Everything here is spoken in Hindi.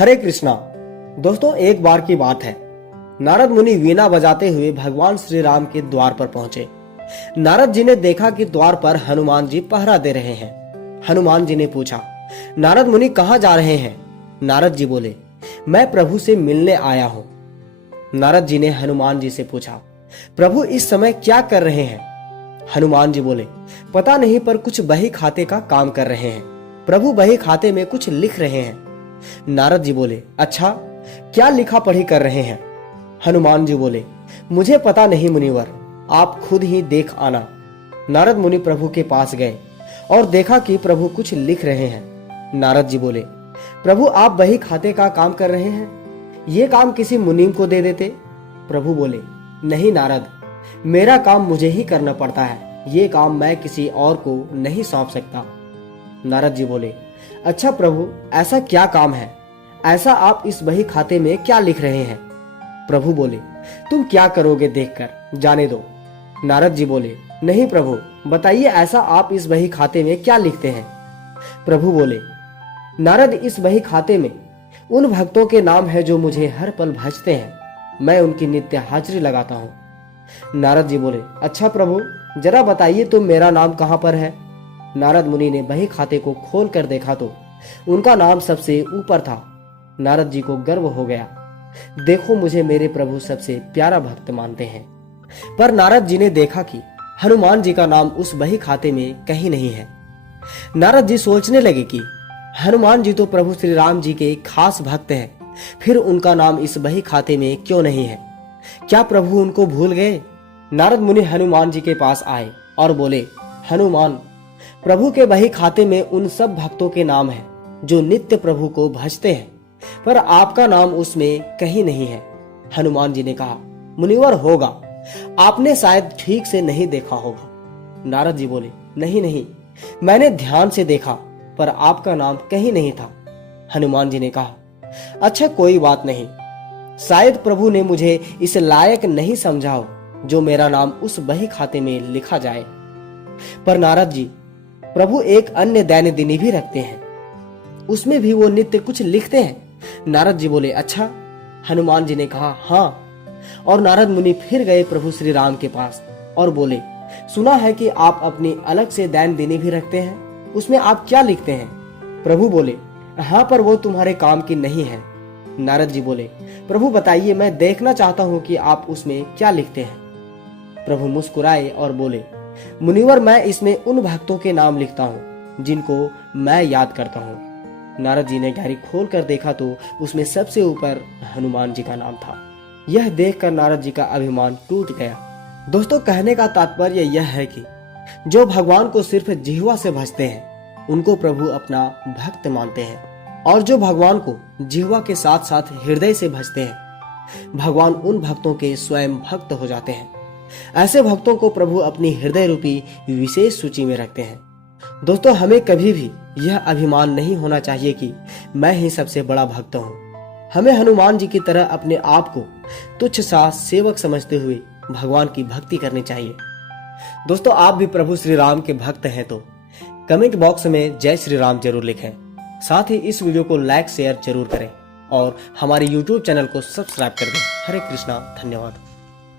हरे कृष्णा। दोस्तों, एक बार की बात है, नारद मुनि वीणा बजाते हुए भगवान श्री राम के द्वार पर पहुंचे। नारद जी ने देखा कि द्वार पर हनुमान जी पहरा दे रहे हैं। हनुमान जी ने पूछा, नारद मुनि कहाँ जा रहे हैं? नारद जी बोले, मैं प्रभु से मिलने आया हूँ। नारद जी ने हनुमान जी से पूछा, प्रभु इस समय क्या कर रहे हैं? हनुमान जी बोले, पता नहीं, पर कुछ बही खाते का काम कर रहे हैं। प्रभु बही खाते में कुछ लिख रहे हैं। नारद जी बोले, अच्छा, क्या लिखा पढ़ी कर रहे हैं? हनुमान जी बोले, मुझे पता नहीं मुनिवर, आप खुद ही देख आना। नारद मुनि प्रभु के पास गए और देखा कि प्रभु कुछ लिख रहे हैं। नारद जी बोले, प्रभु आप बही खाते का काम कर रहे हैं, ये काम किसी मुनीम को दे देते। प्रभु बोले, नहीं नारद, मेरा काम मुझे ही करना पड़ता है, ये काम मैं किसी और को नहीं सौंप सकता। नारद जी बोले, अच्छा प्रभु, ऐसा क्या काम है? ऐसा आप इस बही खाते में क्या लिख रहे हैं? प्रभु बोले, तुम क्या करोगे देखकर, जाने दो। नारद जी बोले, नहीं प्रभु, बताइए ऐसा आप इस बही खाते में क्या लिखते हैं? प्रभु बोले, नारद, इस बही खाते में उन भक्तों के नाम है जो मुझे हर पल भजते हैं, मैं उनकी नित्य हाजिरी लगाता हूँ। नारद जी बोले, अच्छा प्रभु, जरा बताइए तो मेरा नाम कहाँ पर है? नारद मुनि ने बही खाते को खोल कर देखा तो उनका नाम सबसे ऊपर था। नारद जी को गर्व हो गया, देखो मुझे मेरे प्रभु सबसे प्यारा भक्त मानते हैं। पर नारद जी ने देखा कि हनुमान जी का नाम उस बही खाते में कहीं नहीं है। नारद जी सोचने लगे कि हनुमान जी तो प्रभु श्री राम जी के खास भक्त हैं, फिर उनका नाम इस बही खाते में क्यों नहीं है? क्या प्रभु उनको भूल गए? नारद मुनि हनुमान जी के पास आए और बोले, हनुमान, प्रभु के बही खाते में उन सब भक्तों के नाम हैं जो नित्य प्रभु को भजते हैं, पर आपका नाम उसमें कहीं नहीं है। हनुमान जी ने कहा, मुनिवर होगा, आपने शायद ठीक से नहीं देखा होगा। नारद जी बोले, नहीं नहीं, मैंने ध्यान से देखा, पर आपका नाम कहीं नहीं था। हनुमान जी ने कहा, अच्छा कोई बात नहीं, शायद प्रभु ने मुझे इस लायक नहीं समझा हो जो मेरा नाम उस बही खाते में लिखा जाए। पर नारद जी, प्रभु एक अन्य दैन्य दिनी भी रखते हैं, उसमें भी वो नित्य कुछ लिखते हैं। नारद जी बोले, अच्छा? हनुमान जी ने कहा, हाँ। और नारद मुनि फिर गए प्रभु श्री राम के पास और बोले, सुना है कि आप अपनी अलग से दैन्य दिनी भी रखते हैं, उसमें आप क्या लिखते हैं? प्रभु बोले, हाँ, पर वो तुम्हारे काम की नहीं है। नारद जी बोले, प्रभु बताइए, मैं देखना चाहता हूँ कि आप उसमें क्या लिखते हैं। प्रभु मुस्कुराए और बोले, मुनिवर, मैं इसमें उन भक्तों के नाम लिखता हूँ जिनको मैं याद करता हूँ। नारद जी ने डायरी खोल कर देखा तो उसमें सबसे ऊपर हनुमान जी का नाम था। यह देखकर नारद जी का अभिमान टूट गया। दोस्तों, कहने का तात्पर्य यह है कि जो भगवान को सिर्फ जिह्वा से भजते हैं उनको प्रभु अपना भक्त मानते हैं, और जो भगवान को जिह्वा के साथ साथ हृदय से भजते हैं, भगवान उन भक्तों के स्वयं भक्त हो जाते हैं। ऐसे भक्तों को प्रभु अपनी हृदय रूपी विशेष सूची में रखते हैं। दोस्तों, हमें कभी भी यह अभिमान नहीं होना चाहिए कि मैं ही सबसे बड़ा भक्त हूँ। हमें हनुमान जी की तरह अपने आप को तुच्छ सा सेवक समझते हुए भगवान की भक्ति करनी चाहिए। दोस्तों, आप भी प्रभु श्री राम के भक्त हैं तो कमेंट बॉक्स में जय श्री राम जरूर लिखें। साथ ही इस वीडियो को लाइक शेयर जरूर करें और हमारे YouTube चैनल को सब्सक्राइब कर दें। हरे कृष्णा, धन्यवाद।